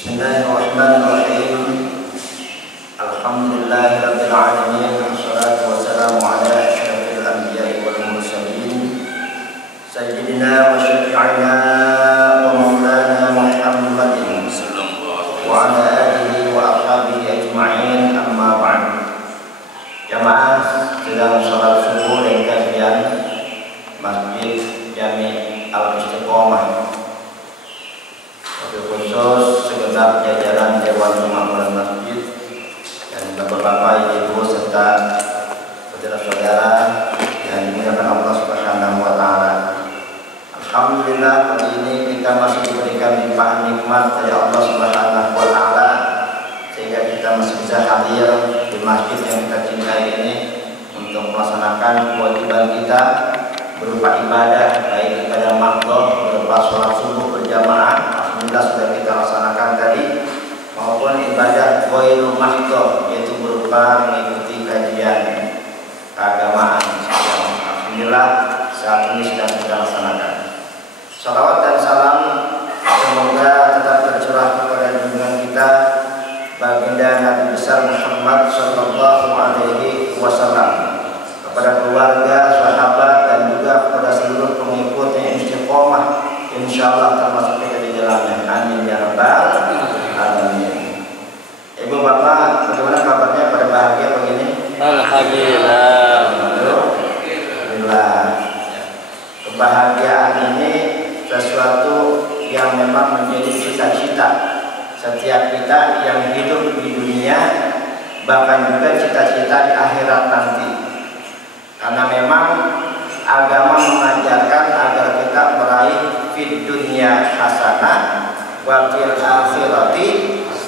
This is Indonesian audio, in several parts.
Bismillahirrahmanirrahim. Alhamdulillahirabbil alamin. Wassalatu wassalamu ala asyrafil anbiya'i wal mursalin. Sayyidina wa syafi'ina wa maulana Muhammadin wa ala alihi wa ashabihi ajma'in. Amma ba'd. Jamaah sedang salat subuh dan kajian Masjid Jami' Al-Istiqomah. Khusus segenap jajaran Dewan Pembangunan Masjid dan bapak-bapak, ibu serta saudara-saudara yang dimuliakan Allah Subhanahu wa taala. Alhamdulillah hari ini kita masih diberikan limpahan nikmat dari Allah Subhanahu wa taala sehingga kita masih bisa hadir di masjid yang kita cintai ini untuk melaksanakan kewajiban kita berupa ibadah, baik ibadah makhluk berupa sholat subuh berjamaah, alhamdulillah sudah kita laksanakan tadi, maupun ibadah ghairu mahdhur, yaitu berupa mengikuti kajian keagamaan yang alhamdulillah saat ini sedang kita laksanakan. Salawat dan salam semoga tetap tercurah kepada junjungan kita baginda Nabi besar Muhammad sallallahu alaihi wasallam, kepada keluarga, sahabat, dan juga kepada seluruh pengikut yang istiqomah insyaallah termasuk kita di jalannya. Amin ya rabbal alamin. Ibu bapak, bagaimana kabarnya? Pada bahagia begini? Alhamdulillah. Alhamdulillah. Kebahagiaan ini sesuatu yang memang menjadi cita-cita setiap kita yang hidup di dunia, bahkan juga cita-cita di akhirat nanti. Karena memang agama mengajarkan agar kita meraih fid dunya hasanah wa fil akhirati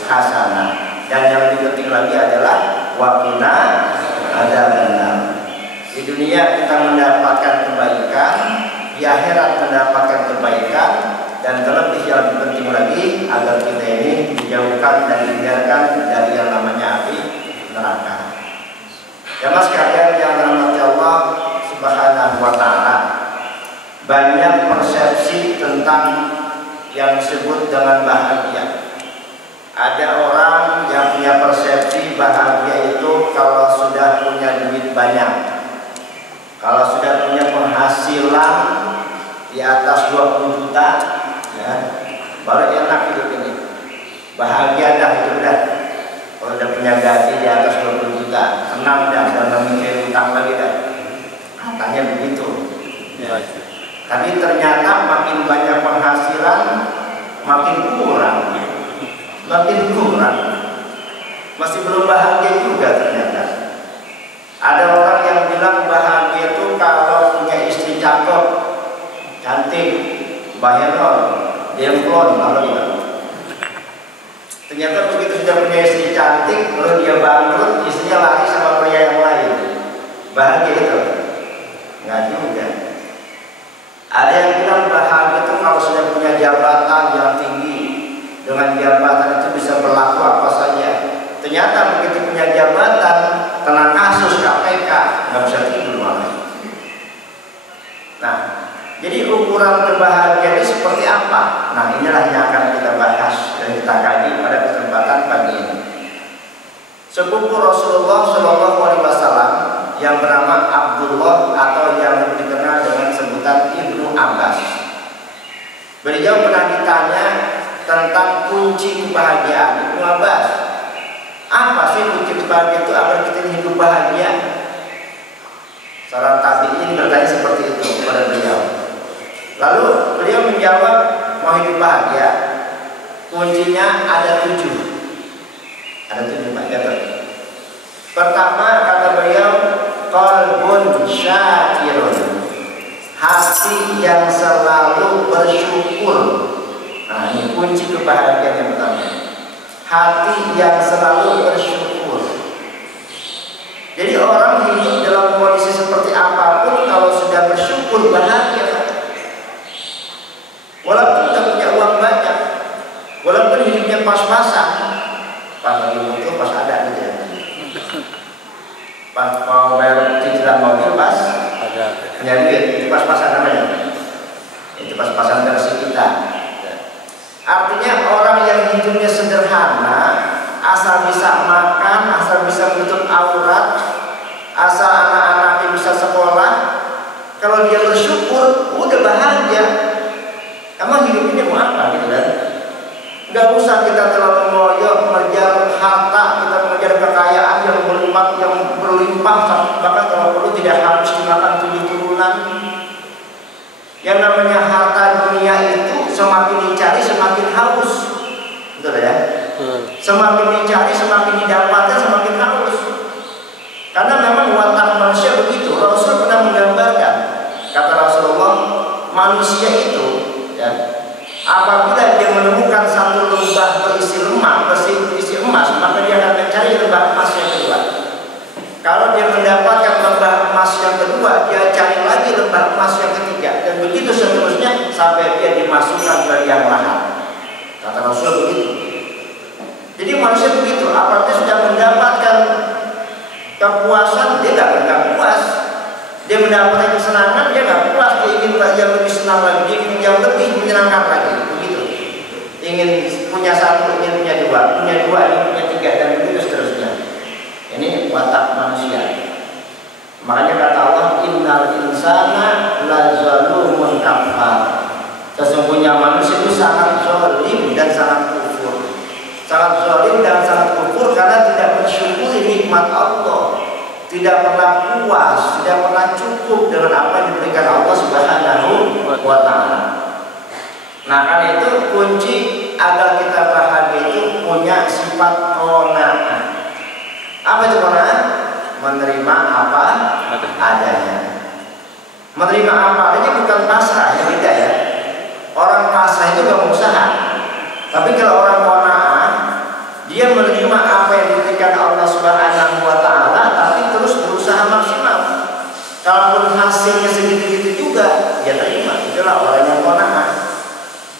hasanah, dan yang lebih penting lagi adalah wa qina adzabannar. Di dunia kita mendapatkan kebaikan, di akhirat mendapatkan kebaikan, dan terlebih yang lebih penting lagi agar kita ini dijauhkan dan dihindarkan dari yang namanya api neraka. Jamaah sekalian yang dirahmati Allah Subhanahu wa taala, banyak persepsi tentang yang disebut dengan bahagia. Ada orang yang punya persepsi bahagia itu kalau sudah punya duit banyak, kalau sudah punya penghasilan di atas 20 juta, ya, baru enak hidup ini. Bahagia dah hidup dah. Kalau udah punya gaji di atas 20 juta, senang dah, dan memikir utang lagi dah. Katanya begitu. Ya. Tapi ternyata makin banyak penghasilan, makin kurang. Makin kurang. Masih belum bahagia juga ternyata. Ada orang yang bilang bahagia itu kalau punya istri cakep, cantik, bahenol, demplon, kalau gitu. Ternyata begitu sudah punya istri cantik, lalu dia bangkrut, istrinya lari sama pria yang lain. Bahagia itu? Enggak juga. Ada yang bilang bahagia itu kalau sudah punya jabatan yang tinggi, dengan jabatan itu bisa berlaku apa saja. Ternyata begitu punya jabatan, kena kasus KPK, nggak bisa tidur malah. Nah, jadi ukuran kebahagiaan ini seperti apa? Nah, inilah yang akan kita bahas dan kita kaji pada kesempatan pagi ini. Sepupu Rasulullah Shallallahu Alaihi Wasallam yang bernama Abdullah atau yang dikenal dengan sebutan Ibnu Abbas, beliau pernah ditanya tentang kunci kebahagiaan. Ibnu Abbas, apa sih kunci kebahagiaan itu agar kita hidup bahagia? Seorang tabi'in bertanya seperti itu kepada beliau. Lalu beliau menjawab, mau hidup bahagia, kuncinya ada 7. Ada 7 Pak. Pertama kata beliau, qalbun syakirun, hati yang selalu bersyukur. Nah, ini kunci kebahagiaan yang pertama. Hati yang selalu bersyukur. Jadi orang hidup dalam kondisi seperti apapun, kalau sudah bersyukur bahagia. Walaupun tidak punya uang banyak, walaupun hidupnya pas-pasan, pas lagi butuh, pas ada gitu ya. Pas mau bayar cicilan mobil, pas ada punya duit, itu pas-pasan namanya. Itu pas-pasan versi kita. Artinya orang yang hidupnya sederhana, asal bisa makan, asal bisa menutup aurat, asal anak-anaknya bisa sekolah, kalau dia bersyukur, udah bahagia. Emang hidup ini mau apa gitu kan? Gak usah kita terlalu ngoyo mengejar harta, kita mengejar kekayaan yang berlimpah, bahkan kalau perlu tidak harus dimakan 7 turunan. Yang namanya harta dunia itu semakin dicari semakin haus, betul ya? Semakin dicari semakin didapatkan semakin haus. Karena memang watak manusia begitu. Rasul pernah menggambarkan, kata Rasulullah, manusia itu ya, apabila dia menemukan satu lembah berisi emas, maka dia akan mencari lembah emas yang kedua. Kalau dia mendapatkan lembah emas yang kedua, dia cari lagi lembah emas yang ketiga, dan begitu seterusnya sampai dia dimasukkan ke liang lahat. Kata Rasul begitu. Jadi manusia begitu, apabila sudah mendapatkan kepuasan, dia nggak puas. Dia mendapatkan kesenangan, dia nggak puas. Dia ingin yang lebih senang lagi, dia ingin yang lebih menyenangkan lagi, begitu. Ingin punya satu, ingin punya dua, ingin punya tiga, dan begitu seterusnya. Ini watak manusia. Makanya kata Allah, innal insana lazalumun kafar. Sesungguhnya manusia itu sangat zalim dan sangat kufur. Sangat zalim dan sangat kufur karena tidak bersyukuri nikmat Allah, tidak pernah puas, tidak pernah cukup dengan apa yang diberikan Allah Subhanahu wa Ta'ala. Nah, karena itu kunci agar kita bahagia itu punya sifat qanaah. Apa itu qanaah? Menerima apa adanya. Menerima apa adanya bukan pasrah, yang beda ya. Orang pasrah itu gak mau usaha. Tapi kalau orang qanaah, dia menerima apa yang diberikan Allah Subhanahu wa Ta'ala, tapi terus berusaha maksimal. Kalaupun hasilnya segitu-gitu juga, dia terima. Itulah orang yang qanaah.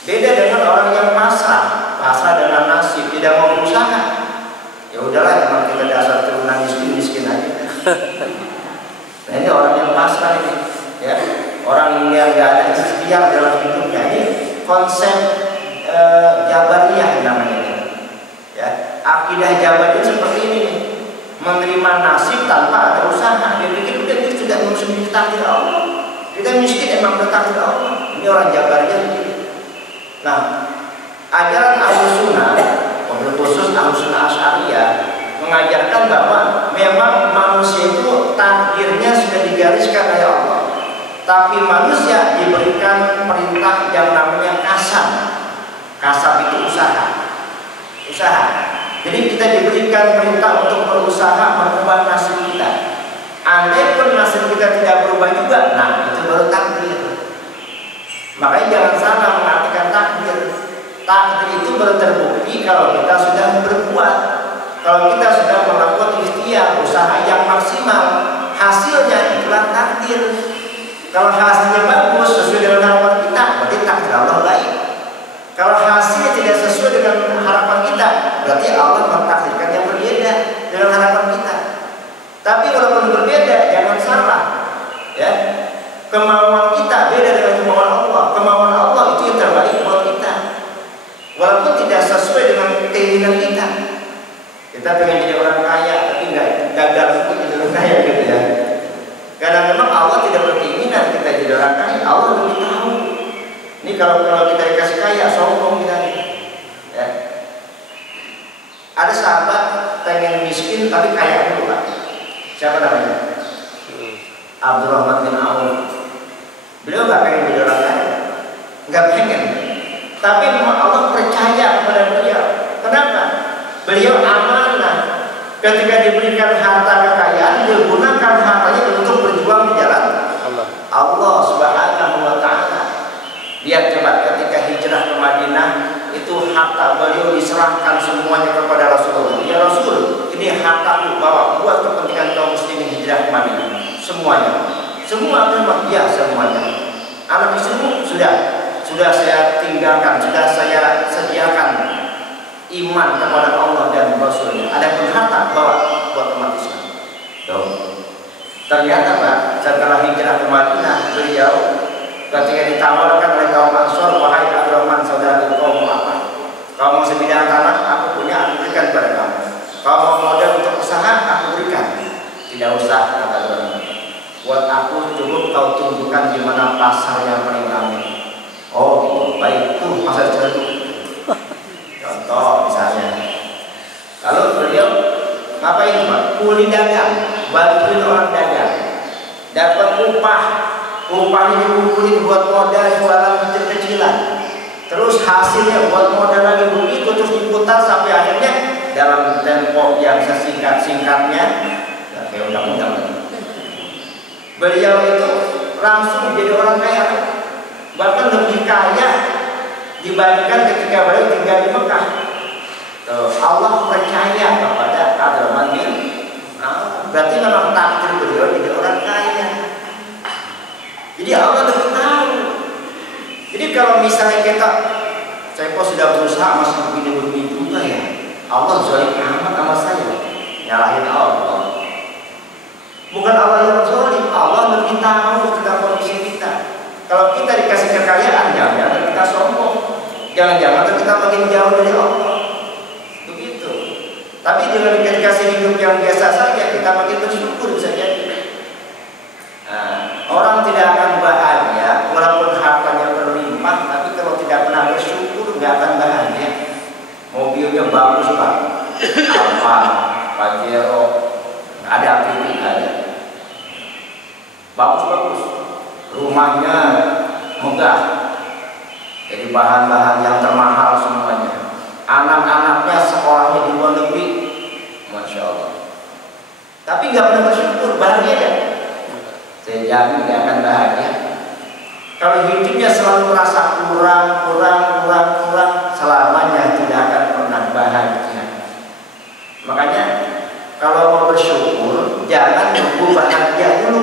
Beda dengan orang yang pasrah dengan nasib, tidak mau berusaha. Ya udahlah, emang kita dasar turunan miskin aja. Nah, ini orang yang pasrah ini, ya. Orang yang nggak ada ikhtiar dalam hidupnya, ini konsep Jabariyah namanya. Ya, akidah Jabariyah seperti ini nih. Menerima nasib tanpa ada usaha. Dia pikir udah kita sudah mengambil takdir Allah. Kita miskin emang bertakdir Allah. Ini orang Jabariyah begini. Nah, ajaran Ahlussunnah, khusus Ahlussunnah Asy'ariyah, mengajarkan bahwa memang manusia itu takdirnya sudah digariskan oleh Allah, tapi manusia diberikan perintah yang namanya kasab. Kasab itu usaha. Jadi kita diberikan perintah untuk berusaha merubah nasib kita. Andai pun nasib kita tidak berubah juga, nah itu baru takdir. Makanya jangan salah mengartikan takdir. Takdir itu baru terbukti kalau kita sudah berbuat. Kalau kita sudah melakukan ikhtiar, usaha yang maksimal, hasilnya itulah takdir. Kalau hasilnya bagus sesuai dengan harapan kita, berarti takdir Allah baik. Kalau hasilnya tidak sesuai dengan harapan kita, berarti Allah mentakdirkan yang berbeda dengan harapan kita. Tapi walaupun berbeda, jangan salah, ya. Kemauan kita beda dengan kemauan Allah. Kemauan Allah itu yang terbaik buat kita, walaupun tidak sesuai dengan keinginan kita. Kita pengen jadi orang kaya, tapi nggak gagal untuk jadi orang kaya gitu ya. Karena memang Allah tidak berkeinginan kita jadi orang kaya. Allah lebih tahu. Ini kalau kita dikasih kaya, sombong kita nih. Ya. Ada sahabat pengen miskin tapi kaya dulu, Pak. Siapa namanya? Abdurrahman bin Auf. Beliau nggak pengen jadi orang kaya, nggak pengen. Tapi memang Allah percaya kepada beliau. Kenapa? Beliau amanah. Ketika diberikan harta kekayaan, dia gunakan hartanya untuk berjuang di jalan Allah Subhanahu wa Ta'ala. Lihat coba ketika hijrah ke Madinah, itu harta beliau diserahkan semuanya kepada Rasulullah. Ya Rasul, ini hartaku, bawa buat kepentingan kaum muslimin hijrah ke Madinah. Semuanya, semua memang dia semuanya. Anak istrimu sudah saya tinggalkan, sudah saya sediakan iman kepada Allah dan Rasulnya. Ada pun harta bawa buat umat Islam. Ternyata Pak, setelah hijrah ke Madinah, beliau ketika ditawarkan oleh kaum Ansor, wahai Abdurrahman, saudaraku, kaum apa? upahnya dikumpulin buat modal jualan kecil-kecilan, terus hasilnya buat modal lagi begitu, terus diputar sampai akhirnya dalam tempo yang sesingkat-singkatnya, kayak undang-undang. Beliau itu langsung jadi orang kaya, bahkan lebih kaya dibandingkan ketika beliau tinggal di Mekah. Allah percaya kepada Abdurrahman bin Auf, berarti memang takdir beliau jadi orang kaya. Jadi Allah lebih tahu. Jadi kalau misalnya saya kok sudah berusaha masih begini juga ya, Allah zalim amat sama saya, nyalahin Allah. Bukan Allah yang zalim, Allah lebih tahu tentang kondisi kita. Kalau kita dikasih kekayaan, jangan kita sombong, jangan-jangan kita makin jauh dari Allah. Begitu. Tapi dengan dikasih hidup yang biasa saja, kita makin bersyukur bisa jadi. Orang tidak akan bahagia walaupun hartanya berlimpah, tapi kalau tidak pernah bersyukur nggak akan bahagia. Mobilnya bagus Pak, Alfa, Pajero, ada aktivitas ada, bagus. Rumahnya megah, jadi bahan-bahan yang termahal semuanya. Anak-anaknya sekolahnya di luar negeri, masya Allah. Tapi nggak pernah bersyukur, bahagia kan? Saya jamin nggak akan bahagia. Kalau hidupnya selalu merasa kurang, selamanya tidak akan pernah bahagia. Makanya kalau mau bersyukur, jangan nunggu bahagia dulu.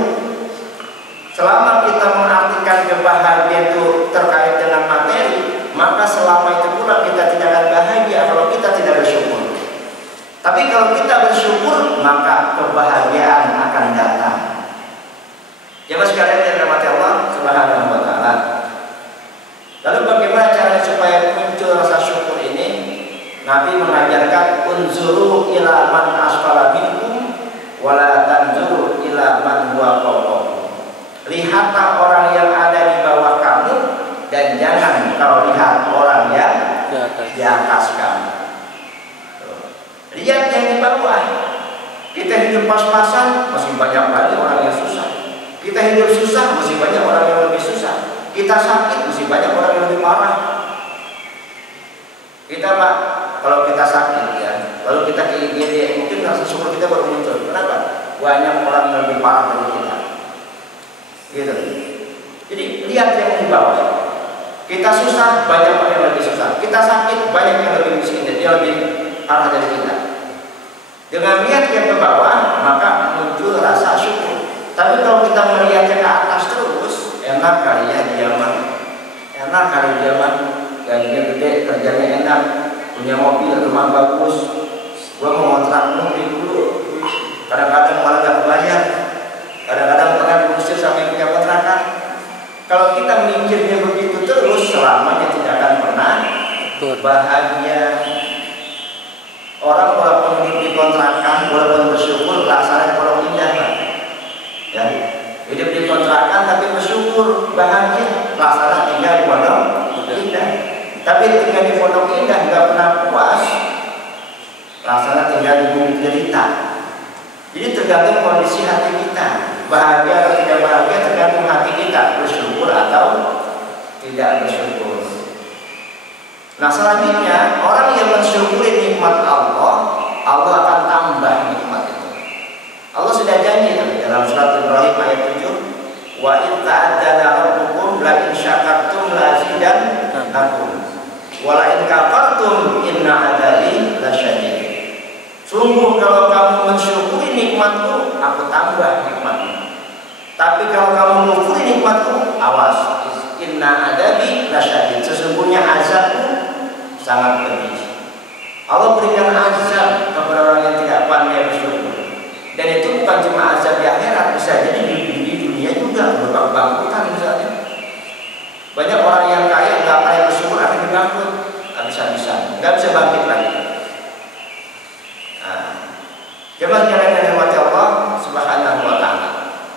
Selama kita mengartikan kebahagiaan itu terkait dengan materi, maka selama itu pula kita tidak akan bahagia kalau kita tidak bersyukur. Tapi kalau kita bersyukur, maka kebahagiaan akan datang. Jemaah sekalian yang dirahmati Allah Subhanahu wa taala. Lalu bagaimana caranya supaya muncul rasa syukur ini? Nabi mengajarkan unzuru ila man asfala minkum wa la tanzuru ila man huwa fawqakum. Lihatlah orang yang ada di bawah kamu dan jangan kau lihat orang yang di atas kamu. Lihat yang di bawah. Kita hidup pas-pasan, masih banyak lagi orang yang susah. Kita hidup susah, masih banyak orang yang lebih susah. Kita sakit, masih banyak orang yang lebih parah. Kita Pak, kalau kita sakit ya, lalu kita ke IGD, mungkin rasa syukur kita baru muncul. Kenapa? Banyak orang yang lebih parah dari kita. Gitu. Jadi lihat yang di bawah. Kita susah, banyak orang yang lebih susah. Kita sakit, banyak yang lebih miskin, dia lebih parah dari kita. Dengan lihat yang ke bawah, maka muncul rasa syukur. Tapi kalau kita melihatnya ke atas terus, enak kali ya diaman, gajinya gede, kerjanya enak, punya mobil, rumah bagus, gua mau kontrak mobil dulu, kadang-kadang malah gak bayar, kadang-kadang pernah diusir sama yang punya kontrakan. Kalau kita mikirnya begitu terus, selamanya tidak akan pernah bahagia. Orang walaupun hidup di kontrakan, walaupun bersyukur, rasanya kalau indah, ya, hidup di kontrakan tapi bersyukur, bahagia, rasanya tinggal di pondok indah. Tapi tinggal di pondok indah nggak pernah puas, rasanya tinggal di bumi derita. Jadi tergantung kondisi hati kita, bahagia atau tidak bahagia tergantung hati kita, bersyukur atau tidak bersyukur. Nah selanjutnya, orang yang mensyukuri nikmat Allah, Allah akan tambah nikmat itu. Allah sudah janji dalam surat Ibrahim ayat 7, wa in ta'adzana rabbukum la in syakartum la azidannakum wa la in kafartum inna adzabi lasyadid. Sungguh kalau kamu mensyukuri nikmatku, aku tambah nikmatmu. Tapi kalau kamu mengkufuri nikmatku, awas, inna adzabi lasyadid. Sesungguhnya azabku sangat pedih. Allah berikan azab kepada orang yang tidak pandai bersyukur. Dan itu bukan cuma azab di akhirat, bisa jadi di dunia juga, berupa bangkrutan misalnya. Banyak orang yang kaya nggak pandai bersyukur akhirnya bangkrut, habis-habisan, nggak bisa bangkit lagi. Nah, jemaah sekalian yang dirahmati Allah Subhanahu wa taala.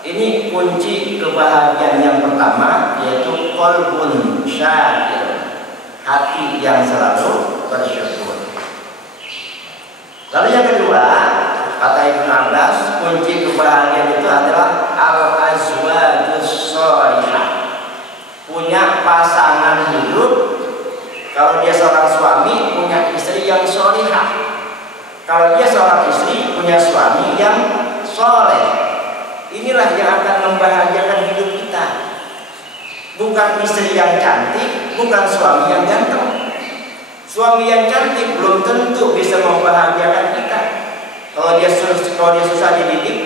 Ini kunci kebahagiaan yang pertama, yaitu qalbun syakir, hati yang selalu bersyukur. Lalu yang kedua, kata Ibnu Abbas, kunci kebahagiaan itu adalah al-azwajus sholihah, punya pasangan hidup. Kalau dia seorang suami, punya istri yang sholihah. Kalau dia seorang istri, punya suami yang soleh. Inilah yang akan membahagiakan hidup kita. Bukan istri yang cantik, bukan suami yang ganteng. Suami yang cantik belum tentu bisa membahagiakan kita. Kalau dia susah dididik,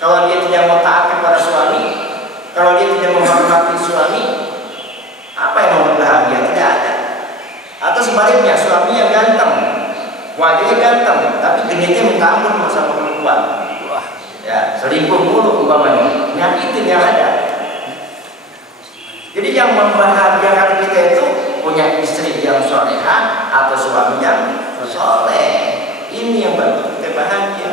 kalau dia tidak mau taat kepada suami, kalau dia tidak menghormati suami, apa yang membuat bahagia? Tidak ada. Atau sebaliknya, suami yang ganteng, wajahnya ganteng, tapi genitnya minta ampun sama perempuan. Ya, selingkuh mulu umpamanya, nyakitin yang ada. Jadi yang membahagiakan kita itu punya istri yang solehah atau suami yang soleh. Ini yang membuat kita bahagia.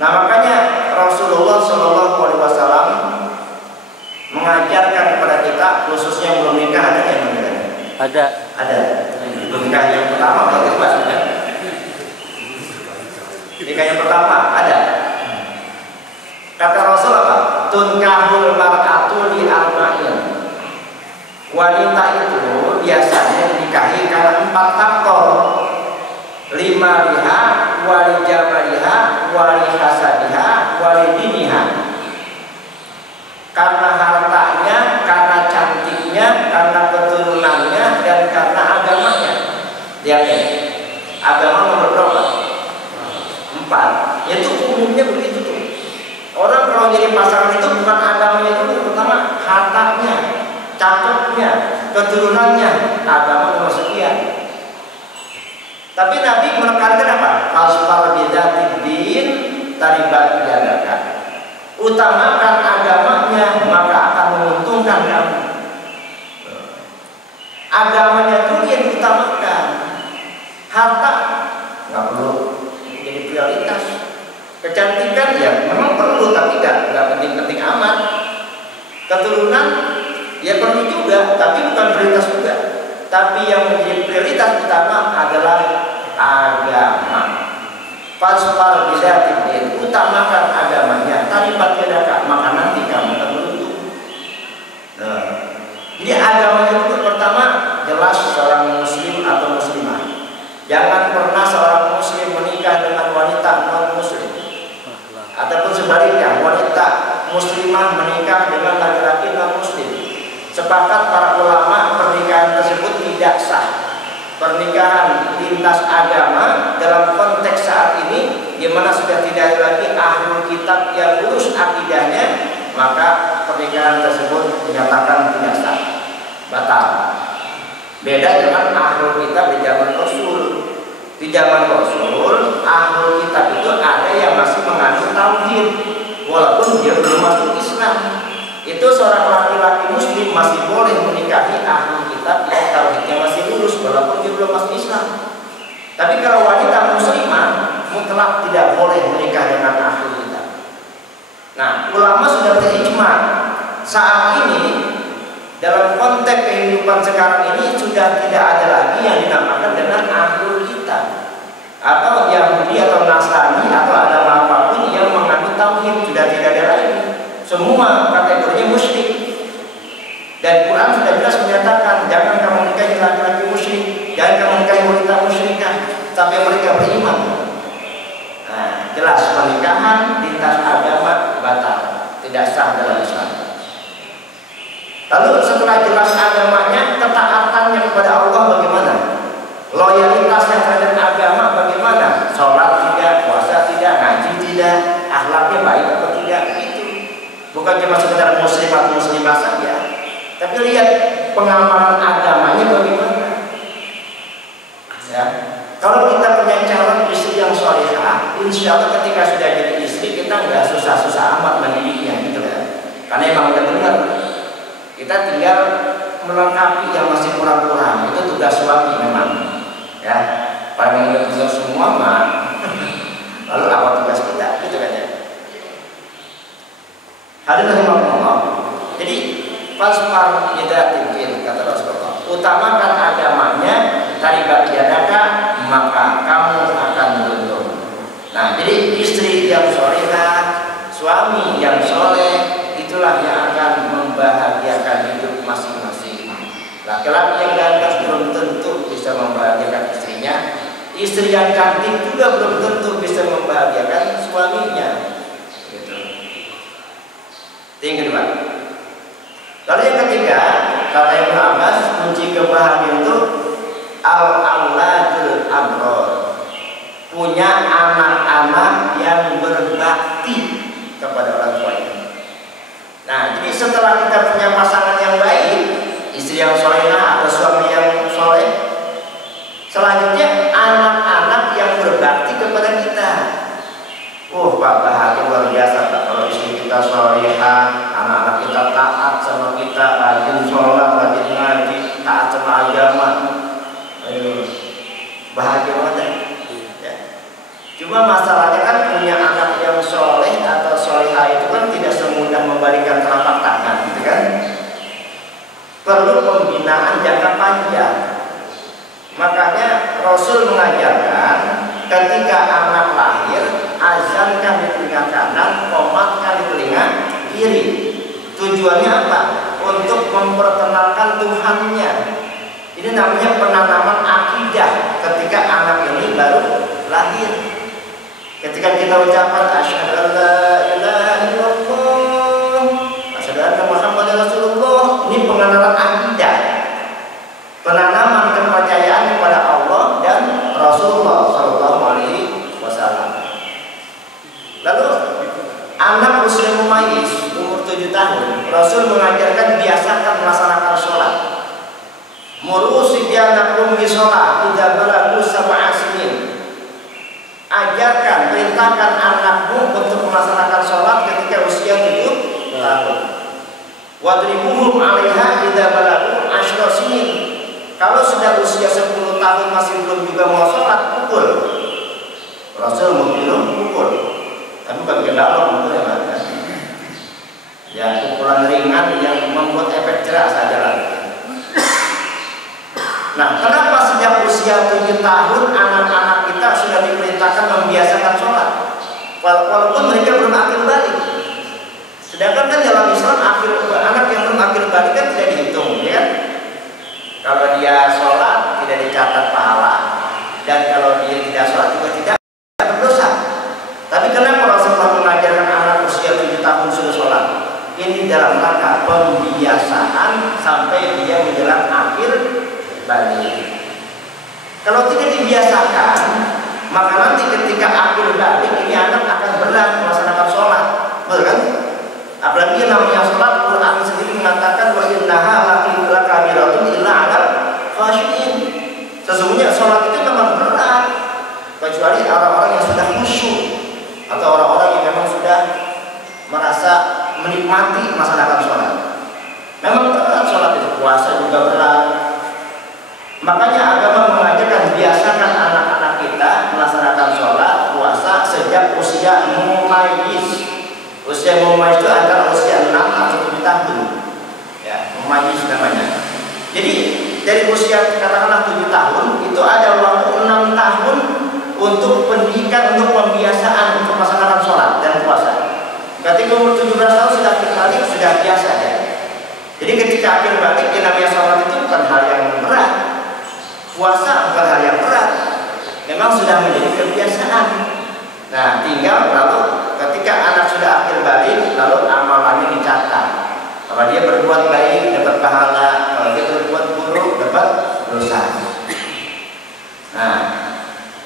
Nah, makanya Rasulullah SAW mengajarkan kepada kita, khususnya belum nikah, ada yang menikah? Ada. Belum nikah yang pertama atau kedua? Nikah yang pertama ada. Kata Rasul apa? Tunkahul mar'atu li arba'in. Wanita itu biasanya dinikahi karena 4 faktor. 5 liha, wali jamaliha, wali hasabiha, wali diniha. Karena hartanya, karena cantiknya, karena keturunannya, dan karena agamanya. Lihat ya, agama nomor berapa? 4. Itu umumnya begitu tuh. Orang kalau jadi pasangan itu bukan agamanya dulu, pertama hartanya, cakepnya, keturunannya, agama nomor sekian. Tapi Nabi menekankan apa? Fasfar bidzati din taribat yadaka. Utamakan agamanya, maka akan menguntungkan kamu. Agamanya dulu yang diutamakan. Harta nggak perlu jadi prioritas. Kecantikan ya memang perlu, tapi nggak penting-penting amat. Keturunan ya perlu juga, tapi bukan prioritas juga. Tapi yang menjadi prioritas utama adalah agama. Fasfar bidzati din, utamakan agamanya. Taribat yadaka, maka nanti kamu teruntung. Nah, jadi agamanya itu pertama jelas seorang muslim atau muslimah. Jangan pernah seorang muslim menikah dengan wanita non muslim. Ataupun sebaliknya, wanita muslimah menikah dengan laki-laki non muslim. Sepakat para ulama pernikahan tersebut tidak sah. Pernikahan lintas agama dalam konteks saat ini, di mana sudah tidak ada lagi ahlul kitab yang lurus akidahnya, maka pernikahan tersebut dinyatakan tidak sah, batal. Beda dengan ahlul kitab di zaman Rasul. Di zaman Rasul, ahlul kitab itu ada yang masih mengandung tauhid, walaupun dia belum masuk Islam. Itu seorang laki-laki muslim masih boleh menikahi ahlul kitab yang tauhidnya masih lurus, walaupun dia belum masuk Islam. Tapi kalau wanita muslimah mutlak tidak boleh menikah dengan ahlul kitab. Nah, ulama sudah berijma saat ini dalam konteks kehidupan sekarang ini sudah tidak ada lagi yang dinamakan dengan ahlul kitab atau Yahudi atau Nasrani atau agama apapun yang mengandung tauhid, sudah tidak ada lagi. Semua kategorinya musyrik. Dan Quran sudah jelas menyatakan jangan kamu nikahi laki-laki musyrik, jangan kamu nikahi wanita musyrikah sampai mereka beriman. Nah, jelas pernikahan lintas agama batal, tidak sah dalam Islam. Lalu setelah jelas agamanya, ketaatannya kepada Allah bagaimana? Loyalitasnya terhadap agama bagaimana? Sholat tidak, puasa tidak, ngaji tidak, akhlaknya baik atau tidak? Itu bukan cuma sekedar muslim atau muslimah saja, tapi lihat pengamalan agamanya bagaimana. Ya, kalau kita punya calon istri yang sholihah, insya Allah ketika sudah jadi istri kita nggak susah-susah amat mendidiknya, gitu ya. Karena emang udah benar. Kita tinggal melengkapi yang masih kurang-kurang, itu tugas suami memang. Ya, paling benar semua mah. Lalu apa tugas kita? Gitu kan ya. Hadirin rahimakumullah. Jadi fasfar bidzati din, kata Rasulullah. Utamakan agamanya, taribat yadaka, maka kamu akan beruntung. Nah, jadi istri yang sholihah, suami yang sholeh Laki-laki yang ganteng belum tentu bisa membahagiakan istrinya. Istri yang cantik juga belum tentu bisa membahagiakan suaminya. Gitu. Itu yang kedua. Lalu yang ketiga, kata Ibnu Abbas, kunci kebahagiaan itu al-auladul abror, punya anak-anak yang berbakti kepada orang tuanya. Nah, jadi setelah kita punya pasangan yang baik, istri yang solehah atau suami yang soleh, selanjutnya anak-anak yang berbakti kepada kita. Pak, bahagia luar biasa Pak kalau istri kita solehah, anak-anak kita taat sama kita, rajin sholat, rajin ngaji, taat sama agama. Ayo, bahagia banget ya. Cuma masalahnya kan punya anak yang soleh atau solehah itu kan tidak semudah membalikan telapak tangan, gitu kan? Perlu pembinaan jangka panjang. Makanya Rasul mengajarkan ketika anak lahir, azankan di telinga kanan, qomatkan di telinga kiri. Tujuannya apa? Untuk memperkenalkan Tuhannya. Ini namanya penanaman akidah ketika anak ini baru lahir. Ketika kita ucapkan asyhadu an la ilaha illallah, asyhadu anna Muhammadar Rasulullah, ini pengenalan akidah. Penanaman kepercayaan kepada Allah dan Rasulullah Shallallahu Alaihi Wasallam. Lalu anak usia mumayyiz umur 7 tahun, Rasul mengajarkan biasakan melaksanakan sholat. Muru sibyanakum bi sholat idza balagu sab'a sinin. Ajarkan, perintahkan anakmu untuk melaksanakan sholat ketika usia 7 tahun. Wadribuhum 'alaiha idza balagu 10 sinin. Kalau sudah usia 10 tahun masih belum juga mau sholat, pukul. Rasul membilang pukul, tapi bukan kendala pukul ya Pak. Ya pukulan ringan yang membuat efek jerak saja lah. Nah, kenapa sejak usia 7 tahun anak-anak kita sudah diperintahkan membiasakan sholat, walaupun mereka belum akil balik? Sedangkan kan dalam Islam anak yang belum akil balik kan tidak dihitung, ya. Kalau dia sholat tidak dicatat pahala, dan kalau dia tidak sholat juga tidak berdosa. Tapi kenapa Rasulullah mengajarkan anak usia 7 tahun sudah sholat? Ini dalam rangka pembiasaan sampai dia menjelang akhir balik. Kalau tidak dibiasakan, maka nanti ketika akhir balik ini anak akan berat melaksanakan sholat, betul kan? Apalagi namanya sholat, Quran sendiri mengatakan wa innaha lakabiratun illa 'alal khashiyin. Sesungguhnya sholat itu memang berat, kecuali orang-orang yang sudah khusyuk atau orang-orang yang memang sudah merasa menikmati melaksanakan sholat. Memang berat sholat itu, puasa juga berat. Makanya agama mengajarkan biasakan anak-anak kita melaksanakan sholat, puasa sejak usia mumayyiz. Usia mumayyiz itu antara usia 6 atau 7 tahun. Ya, mumayyiz namanya. Jadi dari usia katakanlah 7 tahun itu ada waktu 6 tahun untuk pendidikan, untuk pembiasaan untuk melaksanakan sholat dan puasa. Ketika umur 17 tahun sudah balik, sudah biasa ya. Jadi ketika akhir balik, yang namanya sholat itu bukan hal yang berat, puasa bukan hal yang berat, memang sudah menjadi kebiasaan. Nah, tinggal lalu ketika anak sudah akhir balik, lalu amalannya dicatat. Kalau dia berbuat baik dapat pahala, kalau dia berbuat buruk dapat dosa. Nah,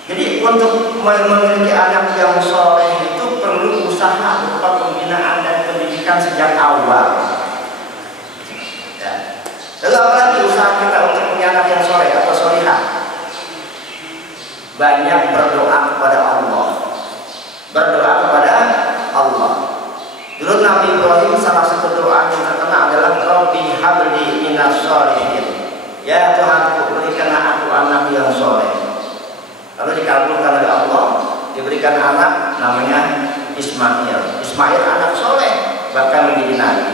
jadi untuk memiliki anak yang soleh itu perlu usaha berupa pembinaan dan pendidikan sejak awal. Ya. Lalu apalagi usaha kita untuk punya anak yang soleh atau solihah? Banyak berdoa kepada Allah. Berdoa kepada Allah. Dulu Nabi Ibrahim salah satu doa yang terkenal adalah Rabbi habli minas sholihin. Ya Tuhanku, berikanlah aku anak yang soleh. Lalu dikabulkan oleh Allah, diberikan anak namanya Ismail. Ismail anak soleh, bahkan menjadi nabi.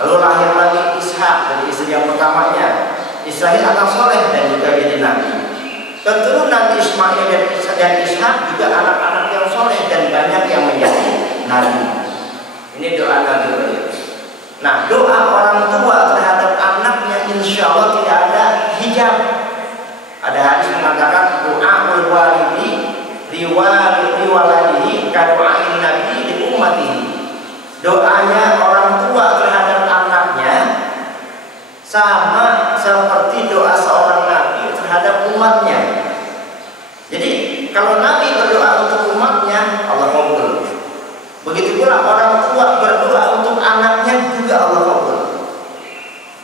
Lalu lahir lagi Ishak dari istri yang pertamanya. Ishak anak soleh dan juga jadi nabi. Keturunan Ismail dan Ishak juga anak-anak yang soleh dan banyak yang menjadi nabi. Ini doa Nabi Ibrahim. Nah, doa orang tua terhadap anaknya insya Allah tidak dijawab. Ada hadis mengatakan doaul walidi liwaladihi kadu'ain nabi li ummatihi. Doanya orang tua terhadap anaknya sama seperti doa seorang nabi terhadap umatnya. Jadi kalau nabi berdoa untuk umatnya, Allah kabul. Begitu pula orang tua berdoa untuk anaknya juga Allah kabul.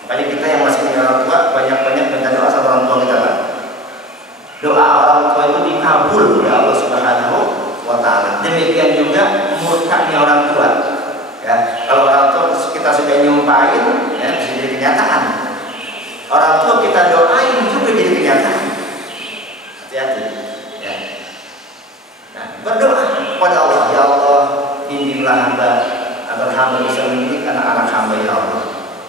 Makanya kita yang masih punya orang tua banyak-banyak minta doa sama orang tua kita, Pak. Doa orang tua itu dikabul oleh Allah Subhanahu wa taala. Demikian juga murkanya orang tua. Ya, kalau orang tua kita sudah nyumpahin, ya bisa jadi kenyataan. Orang tua kita doain juga jadi kenyataan. Hati-hati. Ya. Nah, berdoa kepada Allah, ya Allah, bimbinglah hamba agar hamba bisa mendidik anak-anak hamba, ya Allah.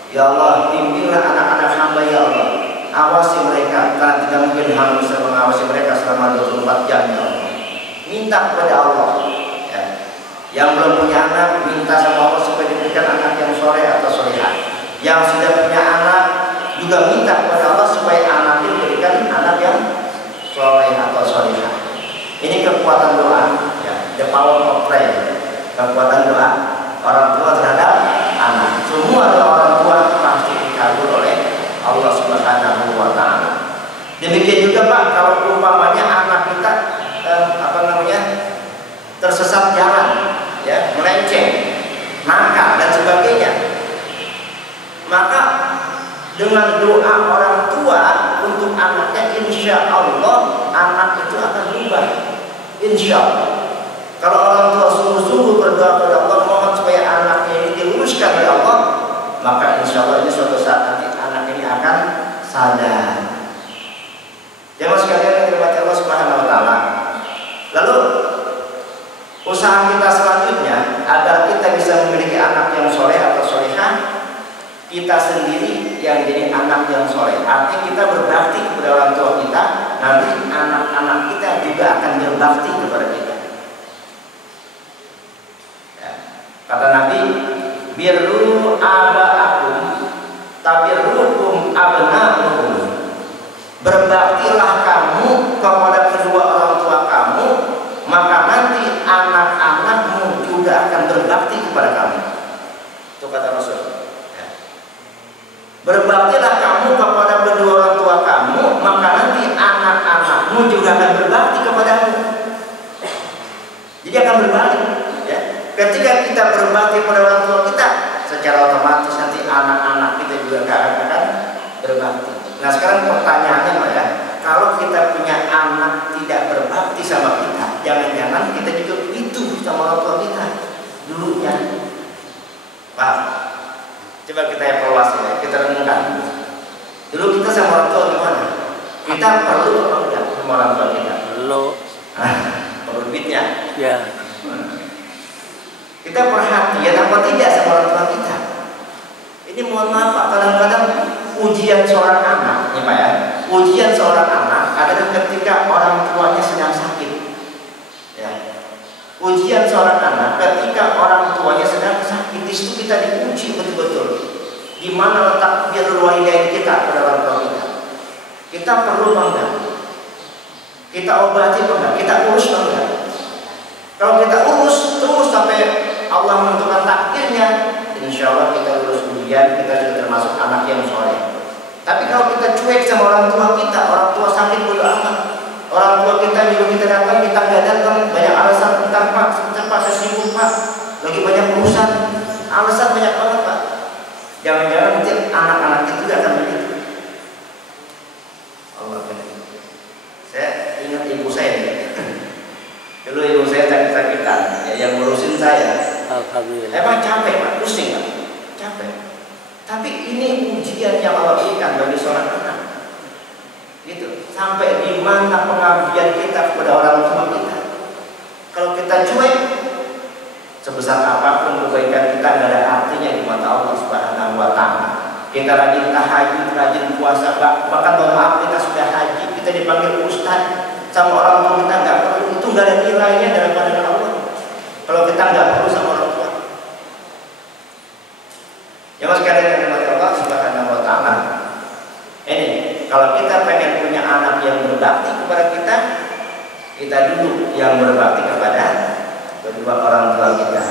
Ya Allah, bimbinglah anak-anak hamba, ya Allah. Awasi mereka, karena tidak mungkin hamba bisa mengawasi mereka selama 24 jam, ya Allah. Minta kepada Allah. Ya. Yang belum punya anak, minta sama Allah supaya diberikan anak yang soleh atau solehah. Yang sudah punya anak, juga minta kepada Allah supaya anaknya diberikan anak yang soleh atau solehah. Ini kekuatan doa, ya, the power of prayer. Kekuatan doa orang tua terhadap anak. Semua doa orang tua pasti dikabul oleh Allah Subhanahu wa taala. Demikian juga Pak, kalau umpamanya anak kita tersesat jalan, ya, melenceng, nakal dan sebagainya, maka dengan doa orang tua untuk anaknya, insya Allah anak itu akan berubah. Insya Allah. Kalau orang tua sungguh-sungguh berdoa kepada Allah, mohon supaya anaknya ini diluruskan oleh Allah, maka insya Allah ini suatu saat nanti anak ini akan sadar. Jemaah sekalian yang dirahmati Allah Subhanahu wa taala. Lalu usaha kita selanjutnya agar kita bisa memiliki anak yang soleh atau solehah, kita sendiri yang jadi anak yang soleh. Artinya kita berbakti kepada orang tua kita, nanti anak-anak kita juga akan berbakti kepada kita. Ya. Kata Nabi, birru aba'akum tabirrukum abna'ukum. Berbaktilah kamu kepada kedua orang tua kamu, maka nanti anak-anakmu juga akan berbakti kepada kamu. Itu kata Rasul. Ya. Berbaktilah kamu kepada kedua orang tua kamu, maka nanti anak-anakmu juga akan berbakti kepadamu. Jadi akan berbalik. Ya. Ketika kita berbakti kepada orang tua kita, secara otomatis nanti anak-anak kita juga akan berbakti. Nah sekarang pertanyaannya Pak, ya, kalau kita punya anak tidak berbakti sama kita, jangan-jangan kita juga begitu sama orang tua kita dulunya, Pak. Coba kita evaluasi, ya, kita renungkan. Dulu kita sama orang tua gimana? Kita perlu apa enggak sama orang tua kita? Perlu. Perlu duitnya. Ya. Kita perhatian apa tidak sama orang tua kita? Ini mohon maaf Pak, kadang-kadang ujian seorang anak, ya Pak ya, ujian seorang anak adalah ketika orang tuanya sedang sakit. Ya. Ujian seorang anak ketika orang tuanya sedang sakit, di situ kita diuji betul-betul. Di mana letak birrul walidain kita pada orang tua kita? Kita perlu enggak? Kita obati enggak? Kita urus enggak? Kalau kita urus terus sampai Allah menentukan takdirnya, insya Allah kita lulus ujian, kita sudah termasuk anak yang soleh. Tapi kalau kita cuek sama orang tua kita, orang tua sakit bodo amat, orang tua kita juga kita datang, kita nggak datang, banyak alasan, sebentar Pak, saya sibuk Pak, lagi banyak urusan, alasan banyak banget Pak. Jangan-jangan nanti anak-anak itu juga akan begitu. Allah benar. Saya ingat ibu saya nih. Dulu ibu saya sakit-sakitan, ya, yang ngurusin saya. Alhamdulillah. Emang capek Pak, pusing Pak, capek. Tapi ini ujian yang Allah berikan bagi seorang anak. Gitu. Sampai di mana pengabdian kita kepada orang tua kita. Kalau kita cuek, sebesar apapun kebaikan kita tidak ada artinya di mata Allah Subhanahu wa taala. Kita rajin tahajud, rajin puasa, bahkan mohon maaf kita sudah haji, kita dipanggil ustaz sama orang tua kita nggak perlu, itu nggak ada nilainya dalam pandangan Allah. Kalau kita nggak perlu sama orang tua. Ya mas, sekalian yang dimati Allah Subhanahu wa taala. Ini kalau kita pengen punya anak yang berbakti kepada kita, kita dulu yang berbakti kepada kedua orang tua kita.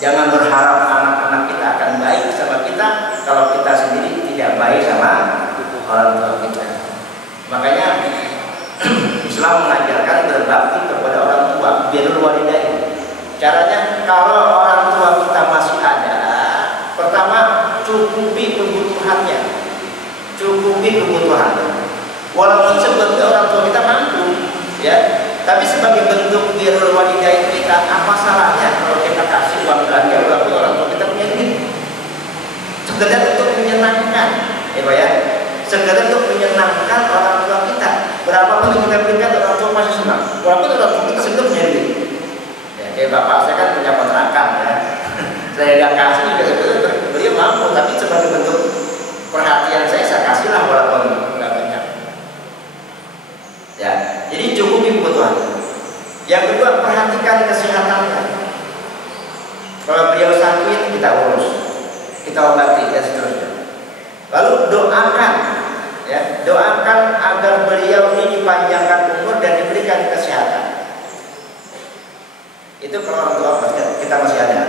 Jangan berharap anak-anak kita akan baik sama kita kalau kita sendiri tidak baik sama orang tua kita. Makanya Islam mengajarkan berbakti kepada orang tua, birrul walidain. Caranya kalau orang tua kita masih ada, pertama cukupi kebutuhannya, walaupun sebetulnya orang tua kita mampu, ya, tapi sebagai bentuk birrul walidain kita, apa salahnya kalau kita kasih uang belanja walaupun orang tua kita punya duit, sekedar untuk menyenangkan, ya Pak ya, sekedar untuk menyenangkan orang tua kita. Berapapun yang kita berikan orang tua masih senang, walaupun orang tua kita sudah punya duit. Ya, kayak bapak saya kan punya kontrakan, ya, saya nggak kasih juga sebetulnya beliau mampu, tapi sebagai bentuk perhatian saya kasihlah walaupun nggak banyak. Ya, jadi cukupi kebutuhan. Yang kedua, perhatikan kesehatannya. Kalau beliau sakit, kita urus, kita obati dan seterusnya. Lalu doakan, ya, doakan agar beliau ini dipanjangkan umur dan diberikan kesehatan. Itu kalau orang tua kita masih ada.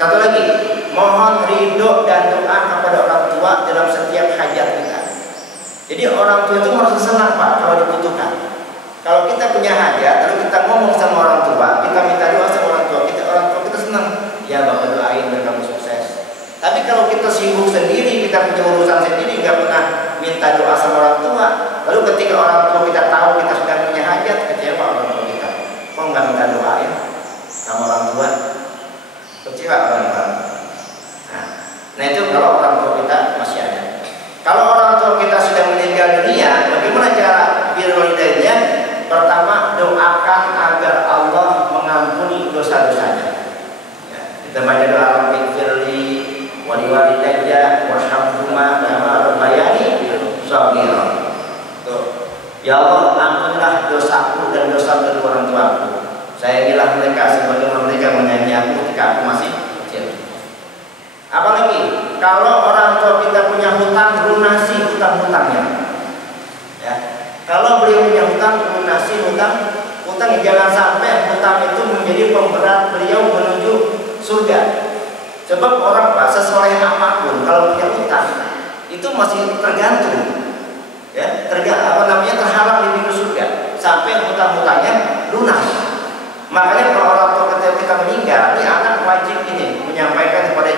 Satu lagi, mohon ridho dan doa kepada orang tua dalam setiap hajat kita. Jadi orang tua itu merasa senang Pak kalau dibutuhkan. Kalau kita punya hajat, lalu kita ngomong sama orang tua, kita minta doa sama orang tua kita senang. Ya Bapak doain biar kamu sukses. Tapi kalau kita sibuk sendiri, kita punya urusan sendiri, nggak pernah minta doa sama orang tua. Lalu ketika orang tua kita tahu kita sudah punya hajat, kecewa orang tua kita. Kok nggak minta doa ya sama orang tua? Kecewa orang tua. Nah itu kalau orang tua kita masih ada. Kalau orang tua kita sudah meninggal dunia, bagaimana cara birrul walidainnya? Pertama, doakan agar Allah mengampuni dosa-dosanya. Ya, kita baca doa Rabbi firli wali walidayya warhamhuma kama rabbayani shaghira. Tuh. Ya Allah, ampunilah dosaku dan dosa kedua orang tuaku. Sayangilah mereka sebagaimana mereka menyayangi aku ketika aku masih kecil. Apalagi kalau orang tua kita punya hutang, lunasi hutang-hutangnya. Ya. Kalau beliau punya hutang, lunasi hutang. Jangan sampai hutang itu menjadi pemberat beliau menuju surga. Sebab orang Pak sesoleh apapun kalau punya hutang itu masih tergantung, ya, terhalang di pintu surga sampai hutang-hutangnya lunas. Makanya kalau orang tua kita meninggal, ini anak wajib ini menyampaikan kepada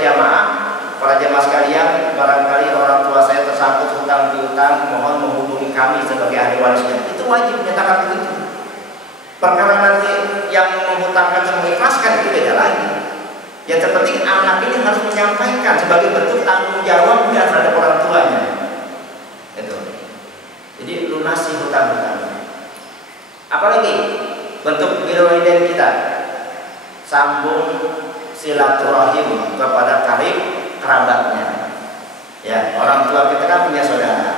para jamaah sekalian, barangkali orang tua saya tersangkut hutang piutang, mohon menghubungi kami sebagai ahli warisnya. Itu wajib menyatakan begitu. Perkara nanti yang menghutangkan dan mengikhlaskan itu beda lagi. Yang terpenting anak ini harus menyampaikan sebagai bentuk tanggung jawabnya terhadap orang tuanya. Itu. Jadi lunasi hutang-hutang. Apalagi bentuk birrul walidain kita, sambung silaturahim kepada kerabatnya. Ya, orang tua kita kan punya saudara,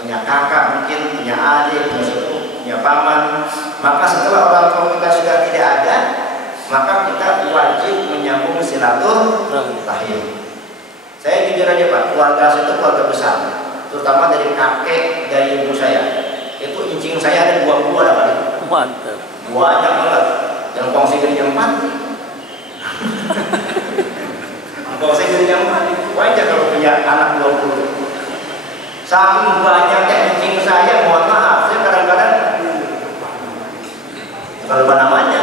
punya kakak mungkin, punya adik, punya sepupu, punya paman. Maka setelah orang tua kita sudah tidak ada, maka kita wajib menyambung silaturahim. Saya jujur aja Pak, keluarga saya itu keluarga besar, terutama dari kakek, dari ibu saya. Itu incing saya ada 2 buah kali. Mantap. Banyak banget. Yang kongsi gerinya 4. Kongsi gerinya 4. Wajar kalau punya anak 20. Saking banyaknya incing saya, mohon maaf, saya kadang-kadang kalau apa namanya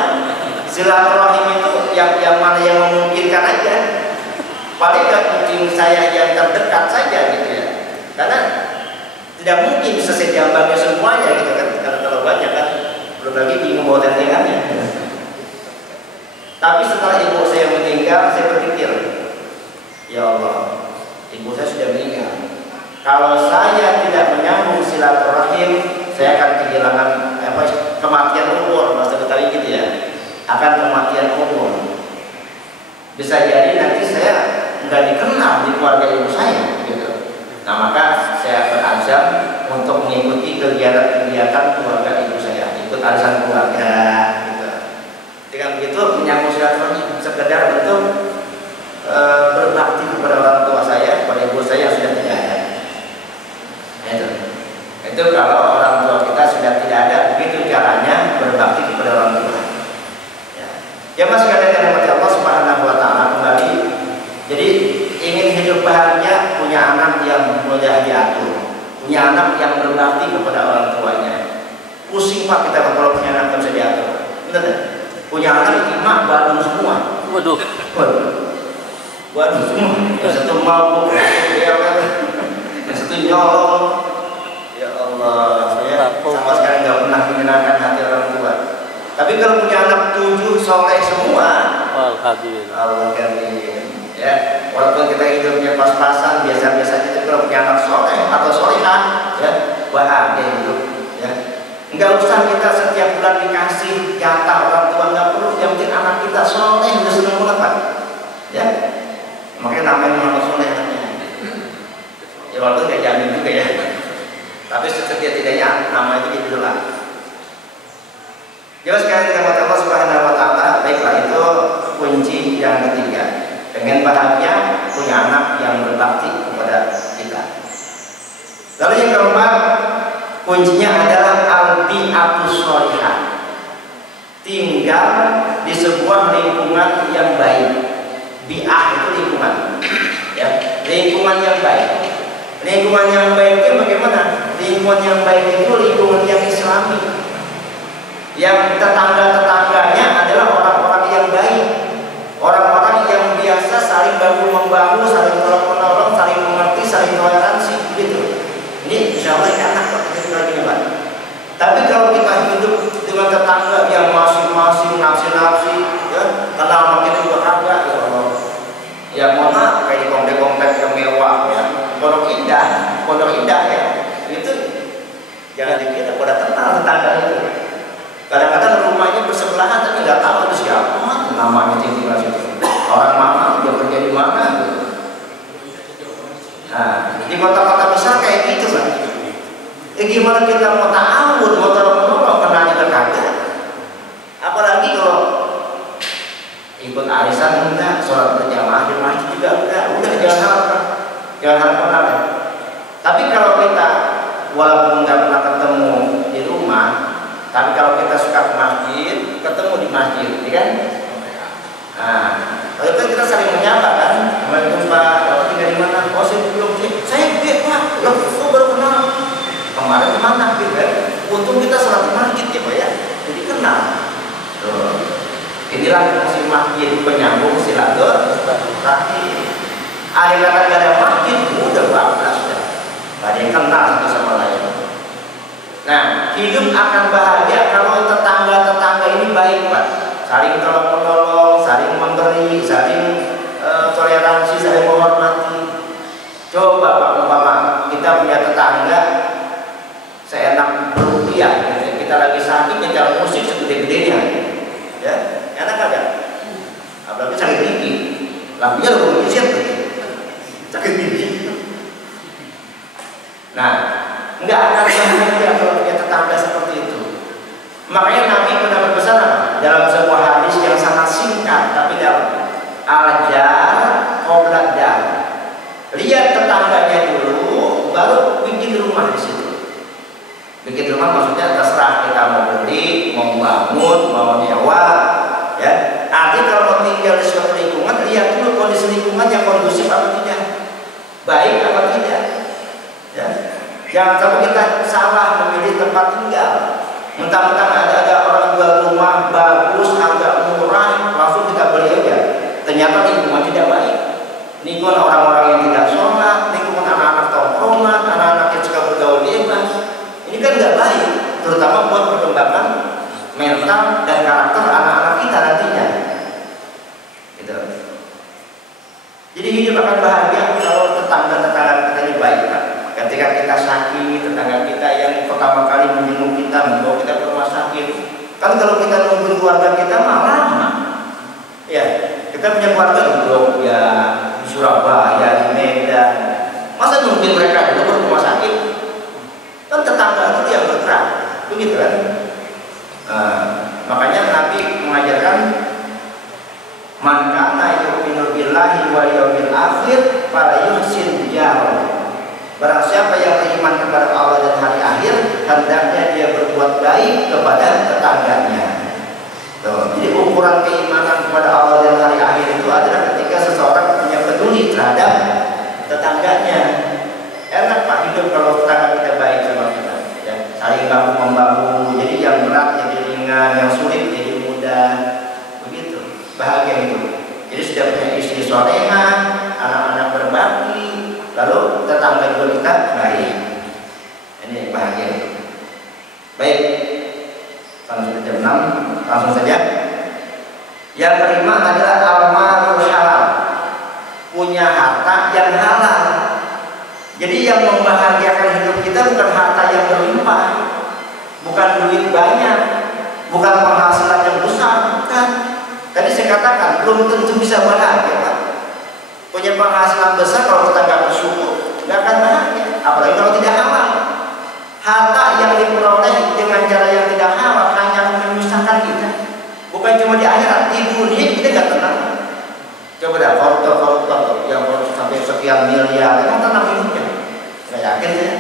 silaturahim itu yang mana yang memungkinkan aja. Paling gak incing saya yang terdekat saja gitu ya. Karena tidak mungkin bisa saya jambangi semuanya gitu kan. Kalau banyak kan, belum lagi bingung bawa tentengannya. Tapi setelah ibu saya meninggal, saya berpikir, ya Allah, ibu saya sudah meninggal. Kalau saya tidak menyambung silaturahim, saya akan kehilangan kematian umur, bahasa Betawi gitu ya. Akan kematian umur. Bisa jadi nanti saya nggak dikenal di keluarga ibu saya, gitu. Nah maka saya berazam untuk mengikuti kegiatan-kegiatan keluarga ibu saya, ikut arisan keluarga, gitu. Dengan begitu menyambung silaturahim, sekedar bentuk berbakti kepada orang tua saya, kepada ibu saya yang sudah tidak ada. Itu Itu kalau orang tua kita sudah tidak ada, begitu caranya berbakti kepada orang tua. Ya mas sekalian yang dirahmati Allah Subhanahu wa Ta'ala, kembali. Jadi ingin hidup bahagia, punya anak yang mudah diatur, punya anak yang berbakti kepada orang tuanya. Pusing pak kita kalau punya anak bisa diatur. Benar tak? Punya anak imak badung semua. Waduh. Badung semua. Yang satu mabuk, yang satu nyolong. Ya Allah, saya sama sekali nggak pernah menyenangkan hati orang tua. Tapi kalau punya anak 7 soleh semua, Alhamdulillah. Allah karim. Ya, walaupun kita hidupnya pas-pasan, biasa-biasa aja, kalau punya anak soleh atau solehah, ya bahagia hidup. Ya, nggak usah kita setiap bulan dikasih jatah orang tua, nggak perlu. Yang penting anak kita soleh, udah seneng banget pak. Ya, makanya namanya anak soleh anaknya. Ya walaupun nggak jamin juga ya. Tapi setidak-tidaknya nama itu dibilang. Jadi sekali dengan Allah Subhanahu wa Ta'ala, baiklah itu kunci yang ketiga. Pengen bahagia, punya anak yang berbakti kepada kita. Lalu yang keempat, kuncinya adalah al-bi'atus sholihah. Tinggal di sebuah lingkungan yang baik. Bi'ah itu lingkungan, ya, lingkungan yang baik. Lingkungan yang baik itu bagaimana? Lingkungan yang baik itu lingkungan yang Islami, yang tetangga-tetangganya adalah orang-orang yang baik, orang-orang yang biasa saling bahu-membahu, saling tolong-menolong, saling mengerti, saling toleransi, gitu. Ini insya Allah enak kok kita Pak. Tapi kalau kita hidup dengan tetangga yang masing-masing nafsi-nafsi, ya, kenal makin juga kagak, ya Allah. Ya mohon maaf, kayak di komplek-komplek yang mewah, ya, pondok indah ya, itu jangan dikira pada kenal tetangga itu. Kadang-kadang rumahnya bersebelahan tapi nggak tahu itu siapa namanya tinggal situ. Orang mana, dia kerja di mana gitu. Nah, di kota-kota besar kayak gitu kan. Gimana kita mau ta'awun, mau tolong-menolong, kenal juga kagak. Apalagi kalau ikut arisan enggak, sholat berjamaah di masjid juga enggak, udah jangan harap kenal ya. Tapi kalau kita walaupun nggak pernah ketemu di rumah, tapi kalau kita suka ke masjid, ketemu di masjid, ya kan? Nah, kalau itu kita saling menyapa kan, Assalamualaikum Pak, Bapak tinggal di mana? Oh saya belum, saya Pak, loh, kok baru kenal? Kemarin kemana? Gitu kan? Untung kita sholat di masjid ya Pak ya, jadi kenal. Tuh. Inilah fungsi masjid, penyambung silaturahmi. Ada kata gak ada masjid, udah bablas dah. Gak ada yang kenal satu sama lain. Nah, hidup akan bahagia kalau tetangga-tetangga ini baik Pak. Saling tolong-menolong, saling memberi, saling toleransi, saling menghormati. Coba Pak, umpama kita punya tetangga seenak rupiah, gitu. Kita lagi sakit nyetel musik segede-gedenya, ya, enak kagak? Apalagi sakit gigi, lampunya lo mau siap sakit gigi. Nah, nggak akan bahagia kalau punya tetangga seperti itu. Makanya Nabi pernah berpesan dalam sebuah hadis yang sangat singkat tapi dalam, al-jar qabla dar. Lihat tetangganya dulu, baru bikin rumah di situ. Bikin rumah maksudnya terserah kita mau beli, mau bangun, mau nyewa, ya. Artinya kalau mau tinggal di suatu lingkungan, lihat dulu kondisi lingkungan yang kondusif apa tidak, baik apa tidak, ya. Jangan sampai kita salah memilih tempat tinggal. Mentang-mentang ada orang jual rumah bagus, agak murah, langsung kita beli aja. Ternyata lingkungan tidak baik. Lingkungan orang-orang yang tidak sholat, lingkungan anak-anak tongkrongan, anak-anak yang suka bergaul bebas. Ini kan nggak baik, terutama buat perkembangan mental dan karakter anak-anak kita nantinya. Gitu. Jadi hidup akan bahagia kalau tetangga-tetangga kita ini baik Pak. Ketika kita sakit, tetangga kita yang pertama kali menjenguk kita, membawa kita ke rumah sakit. Kan kalau kita nungguin keluarga kita lama. Ya, kita punya keluarga di Jogja, di Surabaya, di Medan. Masa nungguin mereka dulu ke rumah sakit? Kan tetangga itu yang bergerak, begitu kan? Makanya Nabi mengajarkan man kana yu'minu billahi wal yawmil akhir fala yuhsin jaro. Barang siapa yang beriman kepada Allah dan hari akhir, hendaknya dia berbuat baik kepada tetangganya. Tuh, jadi ukuran keimanan kepada Allah dan hari akhir itu adalah ketika seseorang punya peduli terhadap tetangganya. Enak Pak hidup kalau tetangga kita baik sama kita, ya, saling bahu membahu. Jadi yang berat jadi ringan, yang sulit jadi mudah, begitu. Bahagia itu. Jadi sudah punya istri soleha, anak-anak berbakti, lalu tetangga juga kita baik. Ini bahagia. Baik, sampai jam 6 langsung saja. Yang kelima adalah al-malul halal, punya harta yang halal. Jadi yang membahagiakan hidup kita bukan harta yang berlimpah, bukan duit banyak, bukan penghasilan yang besar, bukan. Tadi saya katakan belum tentu bisa bahagia, Pak. Punya penghasilan besar kalau kita nggak bersyukur, nggak akan bahagia. Apalagi kalau tidak halal. Harta yang diperoleh dengan cara yang tidak halal hanya menyusahkan kita. Bukan cuma di akhirat, di dunia kita nggak tenang. Coba dah koruptor yang sampai sekian miliar, emang tenang hidupnya? Nggak yakin ya.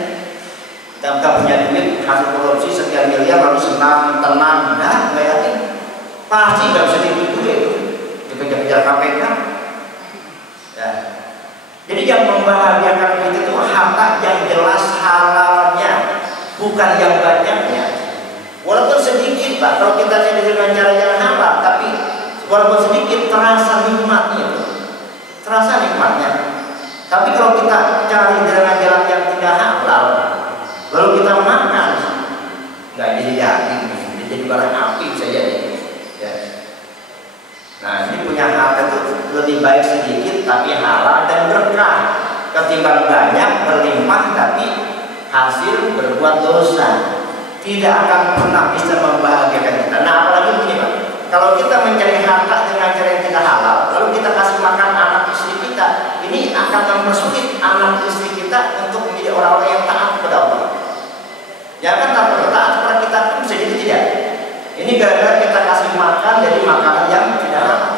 Kita punya duit hasil korupsi sekian miliar lalu senang, tenang, nggak yakin. Pasti nggak bisa tidur duit. Dikejar-kejar KPK. Ya. Jadi yang membahagiakan kita itu harta yang jelas halalnya, bukan yang banyaknya. Walaupun sedikit Pak, kalau kita cari dengan cara yang halal, tapi walaupun sedikit terasa nikmatnya, terasa nikmatnya. Tapi kalau kita cari dengan jalan yang tidak halal, lalu kita makan, nggak jadi daging, jadi barang api saja. Ya. Nah, ini punya harta itu lebih baik sedikit tapi halal dan berkah ketimbang banyak berlimpah tapi hasil berbuat dosa. Tidak akan pernah bisa membahagiakan kita. Nah, apalagi begini Pak, kalau kita mencari harta dengan cara yang tidak halal, lalu kita kasih makan anak istri kita, ini akan mempersulit anak istri kita untuk menjadi orang-orang yang taat kepada Allah. Ya kan, taat kepada kita pun bisa jadi tidak. Ini gara-gara kita kasih makan dari makanan yang tidak halal.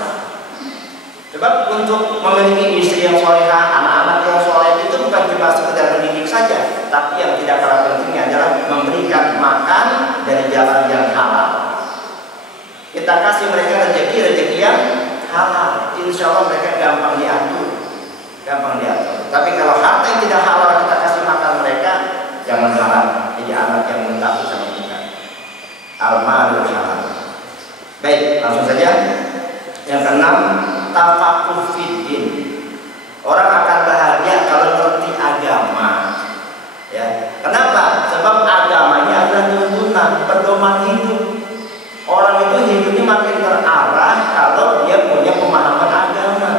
Sebab untuk memiliki istri yang solehah, anak-anak yang soleh itu bukan cuma sekedar mendidik saja, tapi yang tidak kalah pentingnya adalah memberikan makan dari jalan yang halal. Kita kasih mereka rezeki yang halal, insya Allah mereka gampang diatur. Tapi kalau harta yang tidak halal kita kasih makan mereka, jangan harap jadi anak yang mentakut sama kita. Al-malul halal. Baik, langsung saja. Yang keenam, tafaquh fiddin. Orang akan bahagia kalau ngerti agama. Ya. Kenapa? Sebab agamanya adalah tuntunan, pedoman hidup. Orang itu hidupnya makin terarah kalau dia punya pemahaman agama.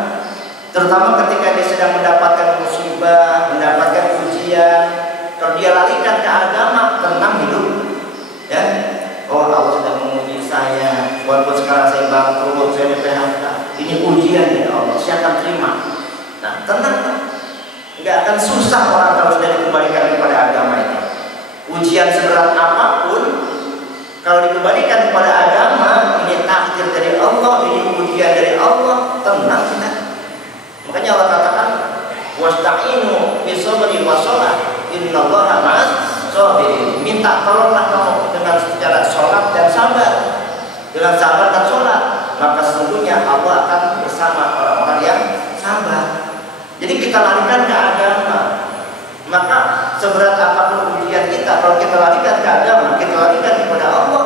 Terutama ketika dia sedang mendapatkan musibah, mendapatkan ujian, kalau dia larikan ke agama, tenang hidup. Ya. Oh, Allah sedang menguji saya. Walaupun sekarang saya bangkrut, saya di PHK. Ini ujian ya Allah, saya akan terima. Nah, tenang. Nggak akan susah orang kalau sudah dikembalikan kepada agama itu. Ujian seberat apapun, kalau dikembalikan kepada agama, ini takdir dari Allah, ini ujian dari Allah, tenang kita. Makanya Allah katakan, wasta'inu bis-sabri was-shalah, innallaha ma'as sabirin. Minta tolonglah kamu dengan secara sholat dan sabar. Dengan sabar dan sholat, maka sesungguhnya Allah akan bersama orang-orang yang sabar. Jadi kita larikan ke agama. Maka seberat apapun ujian kita, kalau kita larikan ke agama, kita larikan kepada Allah,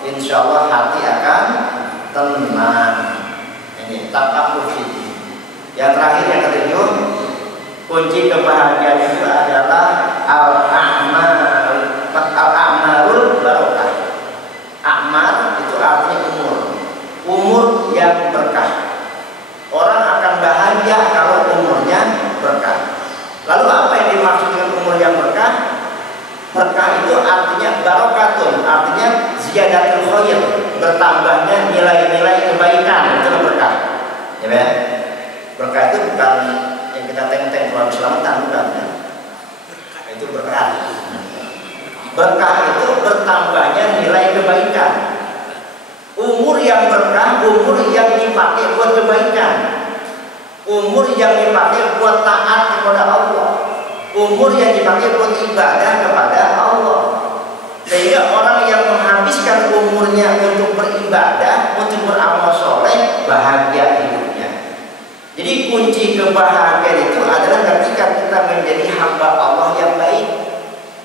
insya Allah hati akan tenang. Ini tafaquh fiddin. Yang terakhir, yang ketujuh, kunci kebahagiaan itu adalah al-a'marul barokah. A'mar itu artinya umur yang berkah. Orang akan bahagia kalau umurnya berkah. Lalu apa yang dimaksud dengan umur yang berkah? Berkah itu artinya barokatun, artinya ziyadatul khair, bertambahnya nilai-nilai kebaikan, itu berkah. Ya, berkah itu bukan yang kita teng-teng kalau keselamatan, bukan. Itu berkah. Berkah itu bertambahnya nilai kebaikan. Umur yang berkah, umur yang dipakai buat kebaikan, umur yang dipakai buat taat kepada Allah. umur yang dipakai buat ibadah kepada Allah. Sehingga orang yang menghabiskan umurnya untuk beribadah, untuk beramal soleh, bahagia hidupnya. Jadi kunci kebahagiaan itu adalah ketika kita menjadi hamba Allah yang baik,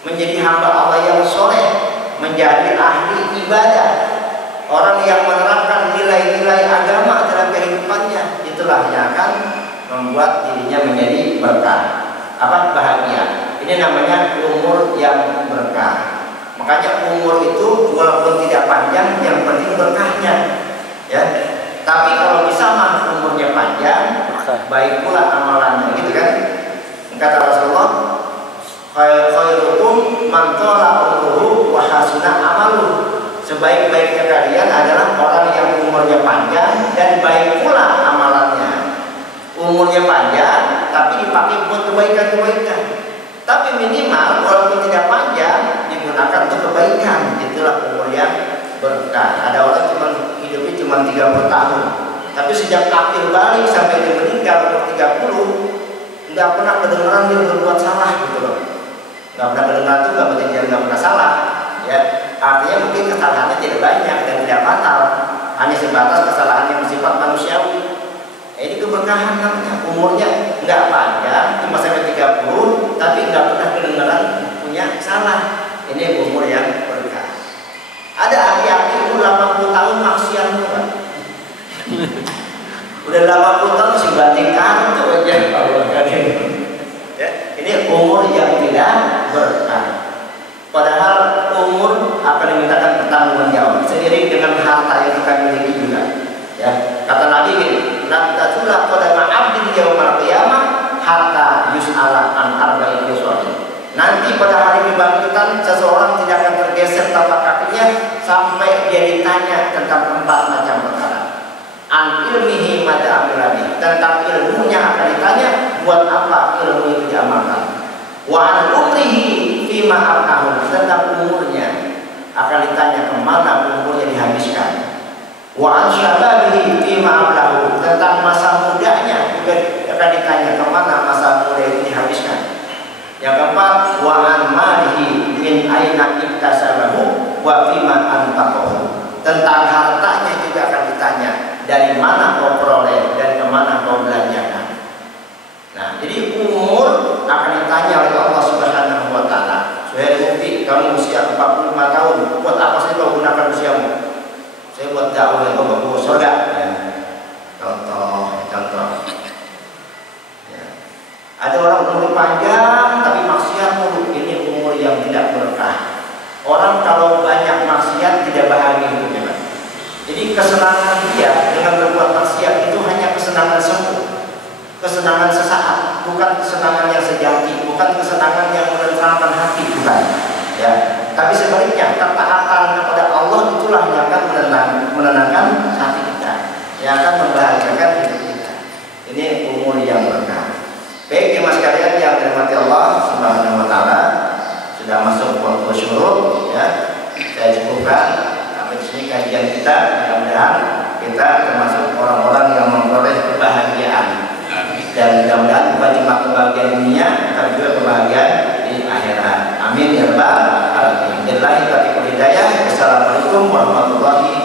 menjadi hamba Allah yang soleh, menjadi ahli ibadah, orang yang menerapkan nilai-nilai agama dalam kehidupannya. Itulah yang akan membuat dirinya menjadi berkah, bahagia. Ini namanya umur yang berkah. Makanya umur itu walaupun tidak panjang, yang penting berkahnya, ya. Tapi kalau bisa mah umurnya panjang, baik pula amalannya, gitu kan? Kata Rasulullah, khairukum man tala umruhu wa hasuna amaluhu. Sebaik-baiknya kalian adalah orang yang umurnya panjang dan baik pula amalannya. Umurnya panjang tapi dipakai buat kebaikan-kebaikan. Tapi minimal walaupun tidak panjang digunakan untuk kebaikan. Itulah umur yang berkah. Ada orang hidupnya cuma 30 tahun, tapi sejak akil balik sampai dia meninggal umur 30, nggak pernah kedengaran dia berbuat salah, gitu loh. Nggak pernah kedengaran itu nggak berarti dia nggak pernah salah, ya. Artinya mungkin kesalahannya tidak banyak dan tidak fatal, hanya sebatas kesalahan yang bersifat manusiawi. Ini keberkahan namanya. Umurnya nggak panjang, cuma sampai 30, tapi nggak pernah kedengaran punya salah. Ini umur yang berkah. Ada aki-aki umur 80 tahun maksiat kan? Udah 80 tahun masih banting kartu aja. Ya, ini umur yang tidak berkah. Padahal umur akan dimintakan pertanggungan jawab seiring dengan harta yang kita miliki juga. Ya, kata Nabi gini, "La tazula qadama 'abdin yaumal qiyamah hatta yus'ala an arba'in hisab." Nanti pada hari kebangkitan seseorang tidak akan tergeser tapak kakinya sampai dia ditanya tentang 4 macam perkara. An ilmihi mada amilani, tentang ilmunya akan ditanya buat apa ilmu itu diamalkan. Wa an umrihi fima afnahu, tentang umurnya akan ditanya kemana umurnya dihabiskan. Wa an syababihi fima ablahu, tentang masa mudanya juga akan ditanya kemana masa muda itu dihabiskan. Yang keempat, wa an malihi min aina iktasabahu wa fima anfaqahu, tentang hartanya juga akan ditanya dari mana kau peroleh dan kemana kau belanjakan. Nah, jadi umur akan ditanya oleh Allah Subhanahu wa Ta'ala. Suhail Mufti, kamu usia 45 tahun, buat apa sih kau gunakan usiamu? Saya buat dakwah itu bagus surga. Ya. Contoh. Ya. Ada orang umur panjang tapi maksiat mulu. Ini umur yang tidak berkah. Orang kalau banyak maksiat tidak bahagia hidupnya. Jadi kesenangan dia dengan berbuat maksiat itu hanya kesenangan semu, kesenangan sesaat, bukan kesenangan yang sejati, bukan kesenangan yang menenangkan hati, bukan. Ya, tapi sebaliknya ketaatan kepada Allah itulah yang akan menenangkan hati kita, yang akan membahagiakan hidup kita. Ini umur yang berkah. Baik jemaah sekalian yang dirahmati Allah Subhanahu wa Ta'ala, sudah masuk waktu syuruk, ya. Saya cukupkan sampai di sini kajian kita. Mudah-mudahan kita termasuk orang-orang yang memperoleh kebahagiaan. Dan mudah-mudahan bukan cuma kebahagiaan dunia, tapi juga kebahagiaan di akhirat. Amin ya rabbal alamin. Billahi taufiq wal hidayah. Wassalamualaikum warahmatullahi wabarakatuh.